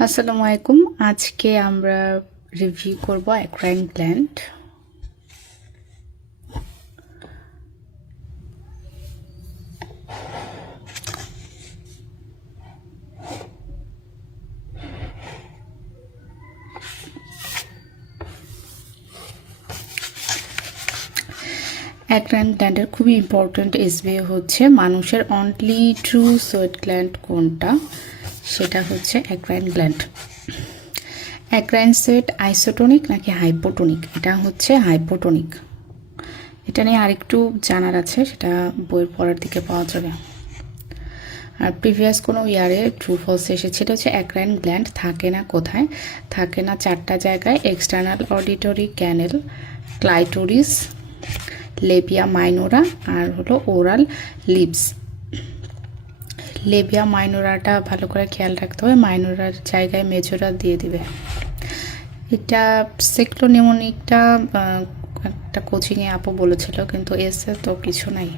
আসসালামু আলাইকুম। আজকে আমরা রিভিউ করব অ্যাক্রাইন গ্ল্যান্ড। অ্যাক্রাইন গ্ল্যান্ডের খুবই ইম্পর্ট্যান্ট এসবিএ হচ্ছে মানুষের অনলি ট্রু সোয়েট গ্ল্যান্ড কোনটা, সেটা হচ্ছে অ্যাক্রাইন গ্ল্যান্ড। অ্যাক্রাইন সোয়েট আইসোটোনিক নাকি হাইপোটোনিক? এটা হচ্ছে হাইপোটোনিক। এটা নিয়ে আরেকটু জানার আছে, সেটা বইয়ের পরের দিকে পাওয়া যাবে। আর প্রিভিয়াস কোনো ইয়ারে ট্রু ফলস এসেছে, এটা হচ্ছে অ্যাক্রাইন গ্ল্যান্ড থাকে না কোথায়? থাকে না চারটা জায়গায়: এক্সটার্নাল অডিটরি ক্যানেল, ক্লাইটোরিস, লেবিয়া মাইনোরা, আর হলো ওরাল লিপস। লেবিয়া মাইনোরাটা ভালো করে খেয়াল রাখতে হবে, মাইনোরার জায়গায় মেজোরা দিয়ে দিবে। এটা সেক্টোনিমোনিকটা একটা কোচিংয়ে আপু বলেছিল, কিন্তু এসে তো কিছু নাই।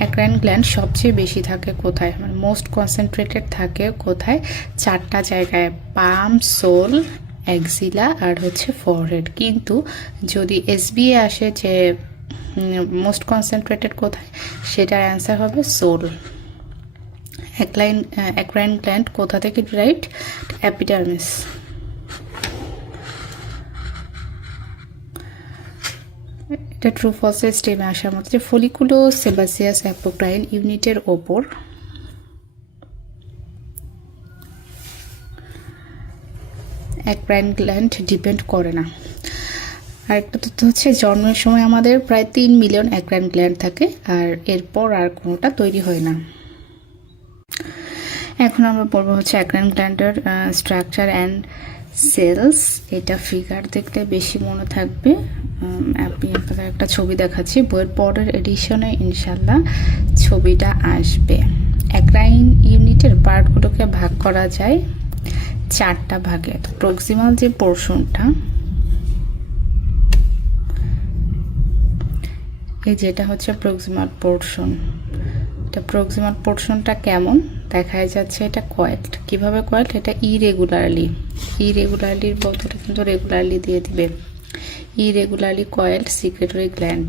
অ্যাক্রাইন গ্ল্যান্ড সবচেয়ে বেশি থাকে কোথায়, মানে মোস্ট কনসেন্ট্রেটেড থাকে কোথায়? চারটা জায়গায়: পাম, সোল, অ্যাক্সিলা আর হচ্ছে ফরহেড। কিন্তু যদি এসবিএ আসে যে মোস্ট কনসেন্ট্রেটেড কোথায়, সেটার অ্যান্সার হবে সোল। অ্যাক্রাইন গ্ল্যান্ড কোথা থেকে ডিরাইভড? এপিডার্মিস। এটা ট্রু ফলসের স্টেমে আসার মতো যে ফলিকুলো সেবাসিয়াস অ্যাপোক্রাইন ইউনিটের ওপর অ্যাক্রাইন গ্ল্যান্ড ডিপেন্ড করে না। আরেকটা তথ্য হচ্ছে জন্মের সময় আমাদের প্রায় 3 মিলিয়ন অ্যাক্রাইন গ্ল্যান্ড থাকে, আর এরপর আর কোনোটা তৈরি হয় না। এখন আমরা পড়বো হচ্ছে অ্যাক্রাইন গ্ল্যান্ডের স্ট্রাকচার অ্যান্ড সেলস। এটা ফিগার দেখলে বেশি মনে থাকবে। আমি আপনাদের একটা ছবি দেখাচ্ছি, বইয়ের পরের এডিশনে ইনশাল্লাহ ছবিটা আসবে। অ্যাক্রাইন ইউনিটের পার্টগুলোকে ভাগ করা যায় চারটা ভাগে। প্রক্সিমাল যে পোর্শনটা, এই যেটা হচ্ছে প্রক্সিমাল পোর্শন। এটা প্রক্সিমাল পোর্শনটা কেমন দেখা যাচ্ছে? এটা কয়েলড। কিভাবে কয়েলড? এটা ইরেগুলারলির বদলে কিন্তু রেগুলারলি দিয়ে দিবে। Irregularly coiled secretory gland.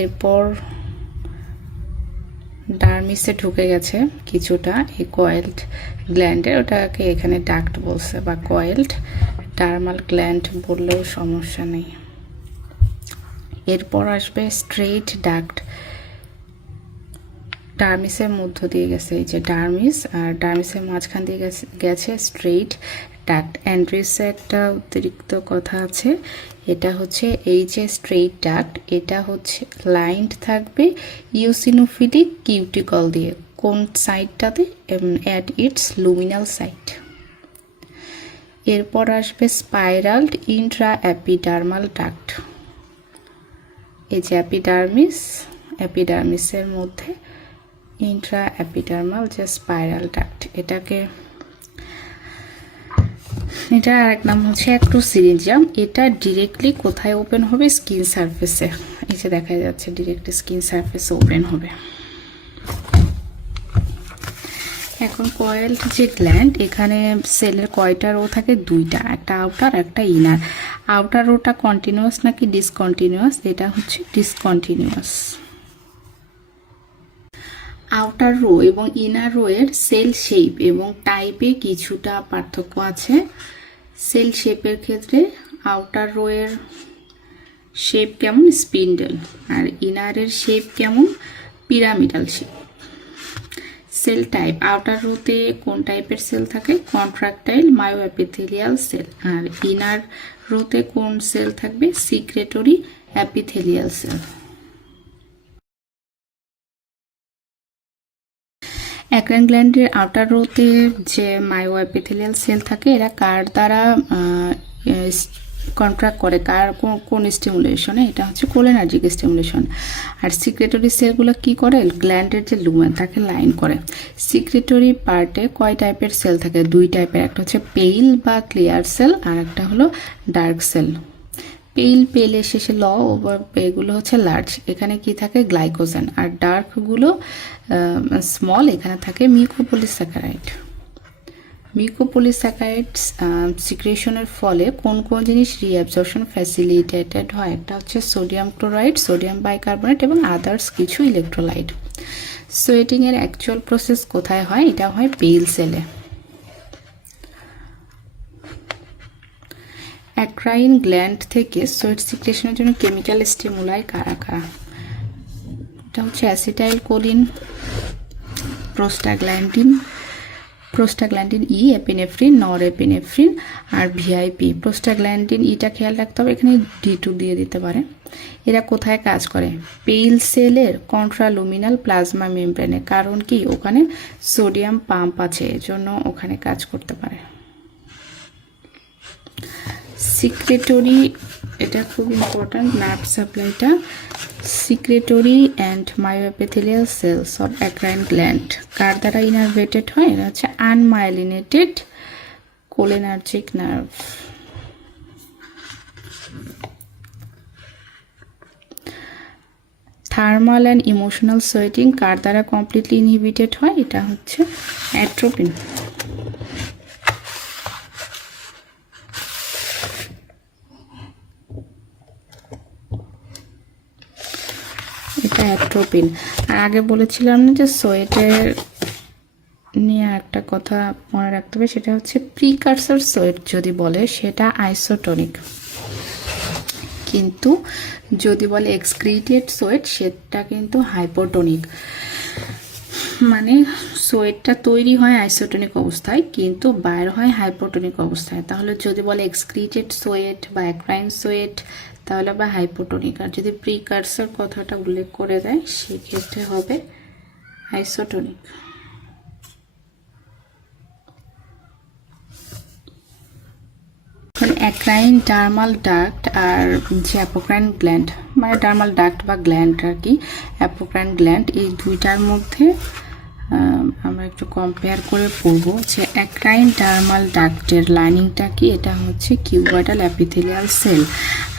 এরপর ডার্মিসে ঢুকে গেছে কিছুটা এই কয়েলড গ্ল্যান্ডের, ওটাকে এখানে ডাক্ট বলছে বা কয়েলড ডার্মাল গ্ল্যান্ড বললেও সমস্যা নেই। এরপর আসবে স্ট্রেইট ডাক্ট। ডার্মিসের মধ্য দিয়ে গেছে এই যে ডার্মিস, আর ডার্মিসের মাঝখান দিয়ে গেছে স্ট্রেইট ডাক্ট। অ্যান্ড্রিসে একটা অতিরিক্ত কথা আছে, এটা হচ্ছে এই যে স্ট্রেইট ডাক্ট, এটা হচ্ছে লাইনড থাকবে ইওসিনোফিলিক কিউটিকল দিয়ে। কোন সাইডটাতে? At it's luminal side. এরপর আসবে স্পাইরালড ইন্ট্রা অ্যাপিডার্মাল ডাক্ট। এই যে অ্যাপিডার্মিসের মধ্যে ইন্ট্রা অ্যাপিডার্মাল যে স্পাইরাল ডাক্ট, এটা আরেক নাম হচ্ছে অ্যাক্টোসিরিঞ্জিয়াম। এটা ডিরেক্টলি কোথায় ওপেন হবে? স্কিন সারফেসে। এই যে দেখা যাচ্ছে ডিরেক্টলি স্কিন সারফেসে ওপেন হবে। এখন কয়েলড যে গ্ল্যান্ড, এখানে সেলের কয়টা রো থাকে? দুইটা, একটা আউটার একটা ইনার। আউটার রোটা কন্টিনিউয়াস নাকি ডিসকন্টিনিউয়াস? এটা হচ্ছে ডিসকন্টিনিউয়াস। আউটার রো এবং ইনার রো এর সেল শেপ এবং টাইপে কিছুটা পার্থক্য আছে। সেল শেপের ক্ষেত্রে আউটার রো এর শেপ কেমন? স্পিন্ডেল। আর ইনারের শেপ কেমন? Pyramidal shape. Cell type, outer রোতে কোন টাইপের সেল থাকে? কন্ট্রাকটাইল মায়োএপিথেলিয়াল সেল। আর ইনার রোতে কোন সেল থাকবে? Secretory epithelial cell. অ্যাক্রাইন গ্ল্যান্ডের আউটার রোতে যে মায়োএপিথেলিয়াল সেল থাকে, এরা কার দ্বারা কন্ট্রাক্ট করে? কোন স্টিমুলেশনে? এটা হচ্ছে কোলিনার্জিক স্টিমুলেশন। আর সিক্রেটরি সেলগুলো কি করে? গ্ল্যান্ডের যে লুমেন তাকে লাইন করে। সিক্রেটরি পার্টে কয় টাইপের সেল থাকে? দুই টাইপের, একটা হচ্ছে পেইল বা ক্লিয়ার সেল, আর একটা হলো ডার্ক সেল। পেলের শেষে এগুলো হচ্ছে লার্জ, এখানে কি থাকে? গ্লাইকোজেন। আর ডার্কগুলো স্মল, এখানে থাকে মিউকোপলিস্যাকারাইড। মিউকোপলিস্যাকারাইডস সিক্রেশনের ফলে কোন কোন জিনিস রিঅ্যাবজর্পশন ফ্যাসিলিটেটেড হয়? একটা হচ্ছে সোডিয়াম ক্লোরাইড, সোডিয়াম বাইকার্বনেট এবং আদার্স কিছু ইলেকট্রোলাইট। সোয়েটিংয়ের অ্যাকচুয়াল প্রসেস কোথায় হয়? এটা হয় পেইল সেলে। অ্যাক্রাইন গ্ল্যান্ড থেকে সোয়েট সিক্রেশনের জন্য কেমিক্যাল স্টিমুলাই কারা কারা? এটা হচ্ছে অ্যাসিটাইল কোলিন, প্রোস্টাগ্ল্যান্ডিন ই, এপিনেফ্রিন, নর এপিনেফ্রিন আর ভিআইপি। প্রোস্টাগ্ল্যান্ডিন ইটা খেয়াল রাখতে হবে, এখানে D2 দিয়ে দিতে পারে। এরা কোথায় কাজ করে? পেইল সেলের কন্ট্রালুমিনাল প্লাজমা মেমব্রেনে। কারণ কি? ওখানে সোডিয়াম পাম্প আছে, এজন্য ওখানে কাজ করতে পারে। সিক্রেটরি, এটা খুব ইম্পর্ট্যান্ট, নার্ভ সাপ্লাইটা। Secretory and myoepithelial cells of eccrine gland কার দ্বারা ইনারভেটেড হয়? এটা হচ্ছে unmyelinated cholinergic nerve. Thermal and emotional sweating কার দ্বারা কমপ্লিটলি ইনহিবিটেড হয়? এটা হচ্ছে অ্যাট্রোপিন। এটা অ্যাট্রোপিন। আর আগে বলেছিলাম না যে সোয়েটের নিয়ে একটা কথা মনে রাখতে হবে, সেটা হচ্ছে প্রিকারসর সোয়েট যদি বলে সেটা আইসোটোনিক, কিন্তু যদি বলে এক্সক্রিটেড সোয়েট সেটা কিন্তু হাইপোটোনিক। মানে সোয়েটটা তৈরি হয় আইসোটোনিক অবস্থায় কিন্তু বাইর হয় হাইপোটোনিক অবস্থায়। তাহলে যদি বলে এক্সক্রিটেড সোয়েট বা অ্যাক্রাইন সোয়েট তাহলে আবার হাইপোটোনিক, আর যদি প্রিকারসর কথাটা উল্লেখ করে দেয় সেক্ষেত্রে হবে আইসোটোনিক। অ্যাক্রাইন ডার্মাল ডাক্ট আর যে অ্যাপোক্রাইন গ্ল্যান্ড, মানে ডার্মাল ডাক্ট বা গ্ল্যান্ড আর কি, অ্যাপোক্রাইন গ্ল্যান্ড, এই দুইটার মধ্যে আমরা একটু কম্পেয়ার করে পড়বো যে অ্যাক্রাইন ডার্মাল ডাক্টের লাইনিংটা কি? এটা হচ্ছে কিউবয়েডাল অ্যাপিথেলিয়াল সেল,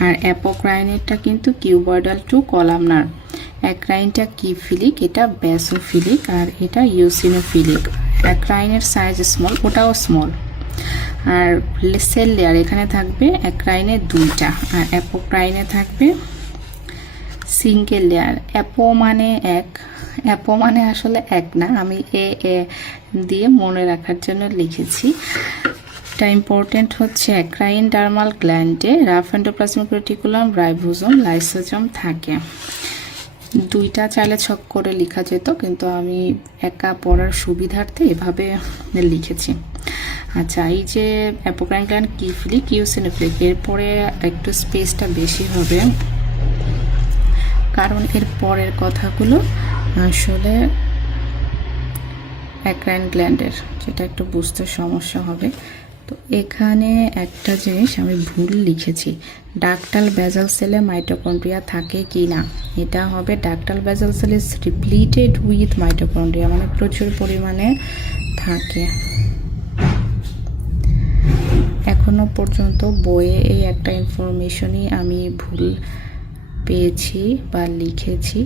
আর অ্যাপোক্রাইনেরটা কিন্তু কিউবয়েডাল টু কলামনার। অ্যাক্রাইনটা কিফিলিক, এটা ব্যাসোফিলিক, আর এটা ইউসিনোফিলিক। অ্যাক্রাইনের সাইজ স্মল, ওটাও স্মল। আর সেল লেয়ার এখানে থাকবে অ্যাক্রাইনে দুইটা, আর অ্যাপোক্রাইনে থাকবে সিঙ্গেল লেয়ার। অ্যাপো মানে এক, অ্যাপো মানে আসলে এক না, আমি এ দিয়ে মনে রাখার জন্য লিখেছি। এটা ইম্পর্টেন্ট হচ্ছে অ্যাক্রাইন ডার্মাল গ্ল্যান্ডে rough endoplasmic reticulum, ribosome, lysosome থাকে। দুইটা চাইলে ছক করে লেখা যেত, কিন্তু আমি একা পড়ার সুবিধার্থে এভাবে লিখেছি। আচ্ছা, এই যে অ্যাপোক্রাইন গ্ল্যান্ড কিফিলিক, ইউসিনোফিলিক, এরপরে একটু স্পেসটা বেশি হবে কারণ এর পরের কথাগুলো আসলে অ্যাক্রাইন গ্ল্যান্ডের, যেটা একটু বুঝতে সমস্যা হবে। তো এখানে একটা জিনিস আমি ভুল লিখেছি, ডাক্টাল বেজাল সেলে মাইটোকন্ড্রিয়া থাকে কি না? এটা হবে ductal basal cell is repleted with mitochondria, মানে প্রচুর পরিমাণে থাকে। এখনো পর্যন্ত বইয়ে এই একটা ইনফরমেশনই আমি ভুল পেয়েছি বা লিখেছি,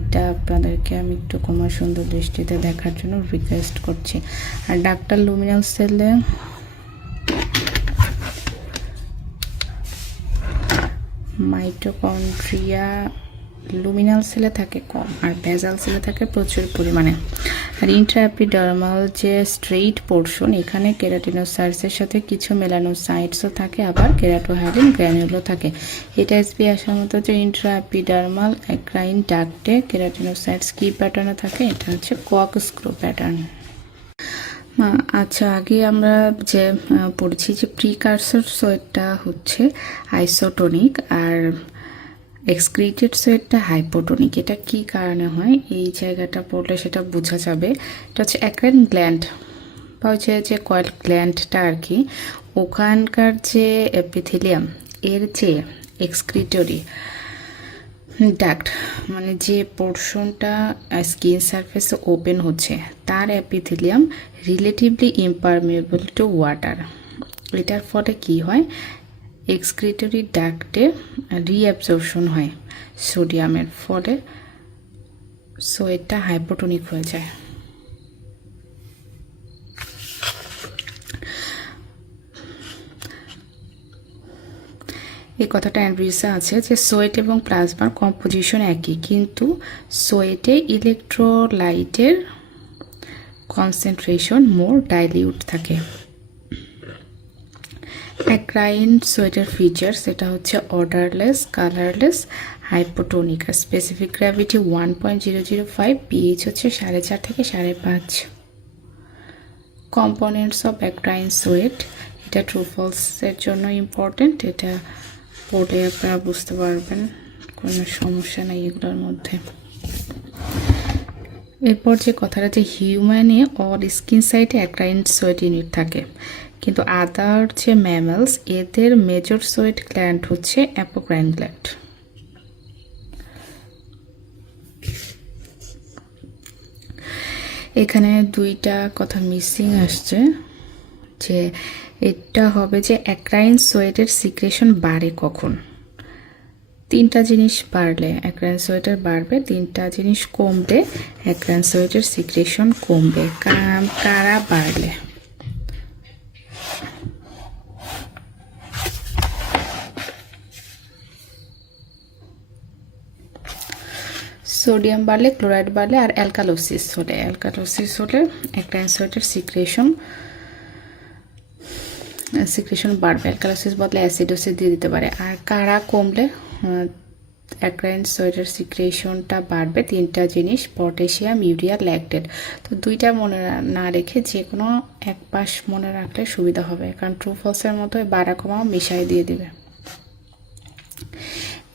এটা আপনাদেরকে আমি একটু কমা সুন্দর দৃষ্টিতে দেখার জন্য রিকোয়েস্ট করছি। আর ডাক্টাল লুমিনাল সেলে মাইটোকন্ড্রিয়া লুমিনাল সেলে থাকে কম আর বেজাল সেলে থাকে প্রচুর পরিমাণে। আর ইন্ট্রাএপিডার্মাল যে স্ট্রেইট পোর্শন, এখানে কেরাটিনোসাইটসের সাথে কিছু মেলানোসাইটসও থাকে, আবার কেরাটোহাইলিন গ্র্যানিউলও থাকে। এটা এসবি আসার মতো যে ইন্ট্রাএপিডার্মাল অ্যাক্রাইন ডাক্টে কেরাটিনোসাইটস কি প্যাটার্নে থাকে? এটা হচ্ছে কর্কস্ক্রু প্যাটার্ন। আচ্ছা, আগে আমরা যে পড়েছি যে প্রিকারসর সোয়েটটা হচ্ছে আইসোটোনিক আর এক্সক্রিটেড সোয়েটটা হাইপোটোনিক। এটা কি কারণে হয় এই জায়গাটা পড়লে সেটা বোঝা যাবে। এটা হচ্ছে অ্যাক্রাইন গ্ল্যান্ড বা হচ্ছে যে কয়েল গ্ল্যান্ডটা আর কি, ওখানকার যে এপিথেলিয়াম এর যে এক্সক্রিটরি ডাক্ট, মানে যে পোর্শনটা স্কিন সারফেসে ওপেন হচ্ছে তার epithelium relatively impermeable two water. এটার ফলে কি হয়? এক্সক্রিটরি ডাক্টে রিঅ্যাবজর্পশন হয় সোডিয়ামের ফলে, সো এটা হাইপোটোনিক হয়ে যায়। এই কথাটা অ্যান্ড্রিউসে আছে যে সোয়েট এবং প্লাজমার কম্পোজিশন একই, কিন্তু সোয়েটে ইলেকট্রোলাইটের কনসেন্ট্রেশন মোর ডাইলিউট থাকে। অ্যাক্রাইন সোয়েটের ফিচার্স এটা হচ্ছে অর্ডারলেস, কালারলেস, হাইপোটোনিক, আর স্পেসিফিক গ্র্যাভিটি 1.005, পিএইচ হচ্ছে 4.5 থেকে 5.5। কম্পোনেন্টস অফ অ্যাক্রাইন সোয়েট, এটা ট্রু ফলসের জন্য ইম্পর্টেন্ট, এটা পড়লে আপনারা বুঝতে পারবেন, কোনো সমস্যা নেই এগুলোর মধ্যে। এরপর যে কথাটা যে হিউম্যানে অল স্কিন সাইটে অ্যাক্রাইন সোয়েট ইউনিট থাকে, কিন্তু আদার যে ম্যামেলস এদের মেজর সোয়েট গ্ল্যান্ড হচ্ছে অ্যাপোক্রাইন গ্ল্যান্ড। এখানে দুইটা কথা মিসিং আসছে, যে এটা হবে যে অ্যাক্রাইন সোয়েটের সিক্রেশন বাড়ে কখন। তিনটা জিনিস বাড়লে অ্যাক্রাইন সোয়েটের বাড়বে, তিনটা জিনিস কমলে অ্যাক্রাইন সোয়েটের সিক্রেশন কমবে। কারা বাড়লে? সোডিয়াম বাড়লে, ক্লোরাইড বাড়লে, আর অ্যালকালোসিস হলে অ্যাক্রাইন সোয়েটের সিক্রেশন বাড়বে। অ্যালকালোসিস বদলে অ্যাসিডোসিস দিয়ে দিতে পারে। আর কারা কমলে অ্যাক্রাইন সোয়েটের সিক্রেশনটা বাড়বে? তিনটা জিনিস, পটাশিয়াম, ইউরিয়া, ল্যাকটেট। তো দুইটা মনে না রেখে যে কোনো এক পাশ মনে রাখলে সুবিধা হবে, কারণ ট্রু ফলসের মতো বাড়া কমাও মিশাই দিয়ে দিবে।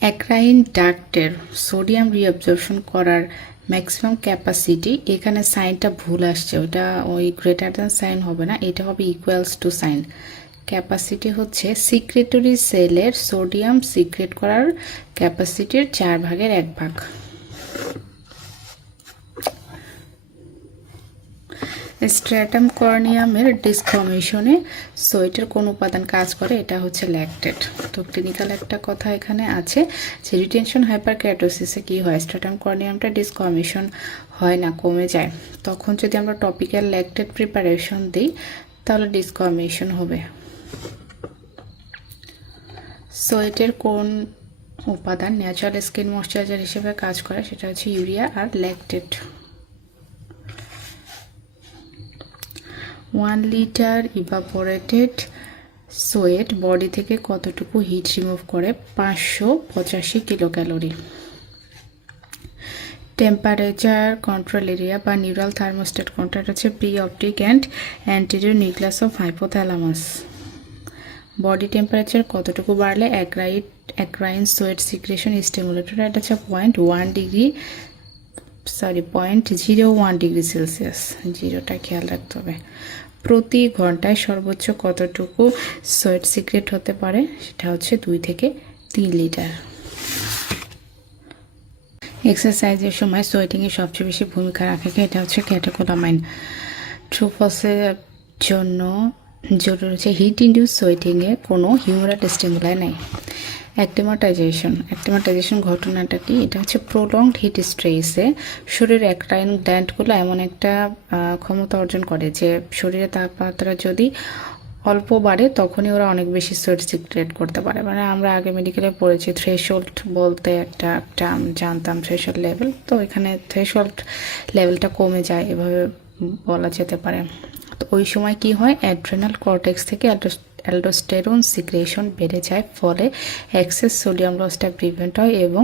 অ্যাক্রাইন ডাক্টের সোডিয়াম রিঅ্যাবজর্পশন করার ম্যাক্সিমাম ক্যাপাসিটি, এখানে সাইনটা ভুল আসছে, ওটা ওই গ্রেটার দ্যান সাইন হবে না, এটা হবে ইকুয়ালস টু সাইন। ক্যাপাসিটি হচ্ছে সিক্রেটরি সেলের সোডিয়াম সিক্রেট করার ক্যাপাসিটির 1/4। স্ট্র্যাটাম কর্নিয়ামের ডিসফর্মেশনে সোয়েটের কোন উপাদান কাজ করে? এটা হচ্ছে ল্যাকটেট। তো ক্লিনিক্যাল একটা কথা এখানে আছে যে রিটেনশন হাইপারকেরাটোসিসে কি হয়, স্ট্র্যাটাম কর্নিয়ামটা ডিসফর্মেশন হয় না, কমে যায়। তখন যদি আমরা টপিক্যাল ল্যাকটেট প্রিপারেশন দিই তাহলে ডিসফর্মেশন হবে। সোয়েটের কোন উপাদান ন্যাচারাল স্কিন ময়শ্চারাইজার হিসেবে কাজ করে? সেটা হচ্ছে ইউরিয়া আর lactate. 1 litre evaporated sweat body থেকে কতটুকু হিট রিমুভ করে? 585 kilo calorie. Temperature control area বা নিউরাল থার্মোস্ট্যাট কোনটা? হচ্ছে pre optic and anterior nucleus of hypothalamus. Body temperature কতটুকু বাড়লে অ্যাক্রাইন সোয়েট সিক্রেশন স্টিমুলেটেড? এটা হচ্ছে 0.1 ডিগ্রি সেলসিয়াস, জিরোটা খেয়াল রাখতে হবে। প্রতি ঘন্টায় সর্বোচ্চ কতটুকু সোয়েট সিক্রেট হতে পারে? সেটা হচ্ছে 2 থেকে 3 লিটার। এক্সারসাইজের সময় সোয়েটিংয়ে সবচেয়ে বেশি ভূমিকা রাখে এটা হচ্ছে ক্যাটেকোলামাইন। ট্রু ফলসের জন্য জরুরি হচ্ছে হিট ইন্ডিউস সোয়েটিংয়ে কোনো হিউমারাল স্টিমুলাই নাই। অ্যাক্টিমাটাইজেশন ঘটনাটা কি? এটা হচ্ছে প্রলংড হিট স্ট্রেসে শরীরের অ্যাক্রাইন গ্ল্যান্ডগুলো এমন একটা ক্ষমতা অর্জন করে যে শরীরে তাপমাত্রা যদি অল্প বাড়ে তখনই ওরা অনেক বেশি সোয়েট সিক্রেট করতে পারে। মানে আমরা আগে মেডিকেলে পড়েছি থ্রেশহোল্ড বলতে একটা টার্ম জানতাম, থ্রেশহোল্ড লেভেল। তো এখানে থ্রেশহোল্ড লেভেলটা কমে যায় এভাবে বলা যেতে পারে। তো ওই সময় কি হয়, অ্যাড্রেনাল কর্টেক্স থেকে অ্যালডোস্টেরন সিক্রেশন বেড়ে যায়, ফলে এক্সেস সোডিয়াম লসটা প্রিভেন্ট হয় এবং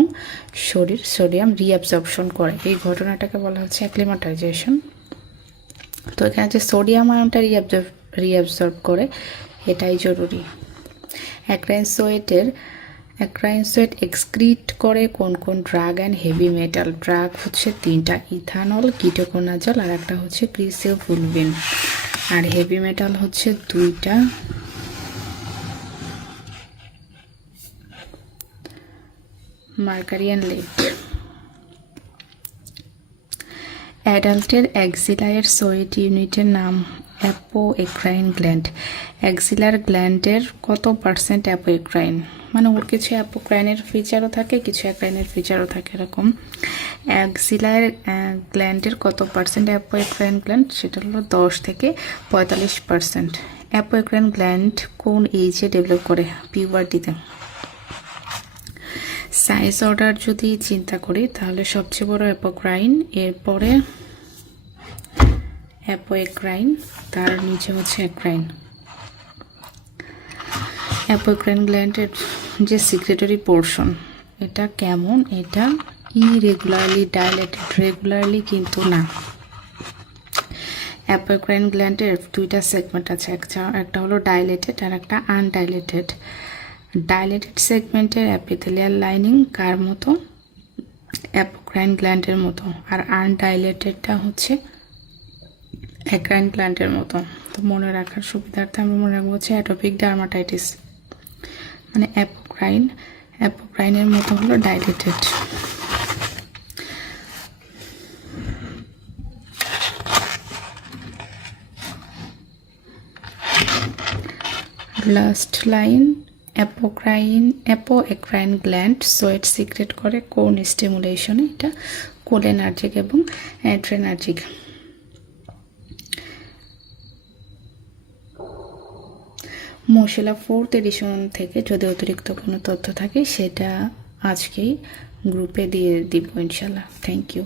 শরীর সোডিয়াম রিঅ্যাবজর্পশন করে। এই ঘটনাটাকে বলা হচ্ছে অ্যাক্লিমাটাইজেশন। তো এখানে যে সোডিয়াম আয়নটা রিঅ্যাবজর্ব করে এটাই জরুরি। অ্যাক্রাইন সোয়েট এক্সক্রিট করে কোন কোন drug and heavy metal? Drug হচ্ছে 3টা, ইথানল, কিটোকোনাজল, আর একটা হচ্ছে ক্রিসিওফুলভিন। আর হেভি মেটাল হচ্ছে 2টা, মার্কারি অ্যান্ড লিড। অ্যাডাল্টের অ্যাক্সিলার সোয়েট ইউনিটের নাম অ্যাপোএক্রাইন গ্ল্যান্ড। অ্যাক্সিলার গ্ল্যান্ডের কত % অ্যাপোএক্রাইন? মানে ওর কিছু অ্যাপোক্রাইনের ফিচারও থাকে, কিছু অ্যাক্রাইনের ফিচারও থাকে এরকম। অ্যাক্সিলার গ্ল্যান্ডের কত % অ্যাপোএক্রাইন গ্ল্যান্ড? সেটা হলো 10 থেকে 45%। অ্যাপোএক্রাইন গ্ল্যান্ড কোন এজে ডেভেলপ করে? পিউবার্টিতে। সাইজ অর্ডার যদি চিন্তা করি তাহলে সবচেয়ে বড় অ্যাপোক্রাইন, এরপরে অ্যাপোক্রাইন, তার নিচে হচ্ছে অ্যাক্রাইন। অ্যাপোক্রাইন গ্ল্যান্ডের যে সিক্রেটরি পোর্শন, এটা কেমন, এটা ইরেগুলারলি ডাইলেটেড, রেগুলারলি কিন্তু না। অ্যাপোক্রাইন গ্ল্যান্ডের দুইটা সেগমেন্ট আছে, একটা হলো ডাইলেটেড আর একটা আনডাইলেটেড। ডাইলেটেড সেগমেন্টের অ্যাপিথেলিয়াল লাইনিং কার মতো? অ্যাপোক্রাইন গ্ল্যান্ডের মতো। আর আনডাইলেটেডটা হচ্ছে অ্যাক্রাইন গ্ল্যান্ডের মতো। তো মনে রাখার সুবিধার্থে আমরা মনে রাখবো হচ্ছে অ্যাটোপিক ডার্মাটাইটিস, মানে অ্যাপোক্রাইনের মতো হলো dilated. Last line, apocrine gland sweat secret করে কোন স্টিমুলেশনে? এটা কোলিনার্জিক এবং অ্যাড্রেনার্জিক। মোশিলা 4th এডিশন থেকে যদি অতিরিক্ত কোনো তথ্য থাকে সেটা আজকেই গ্রুপে দিয়ে দিব ইনশাল্লাহ। Thank you.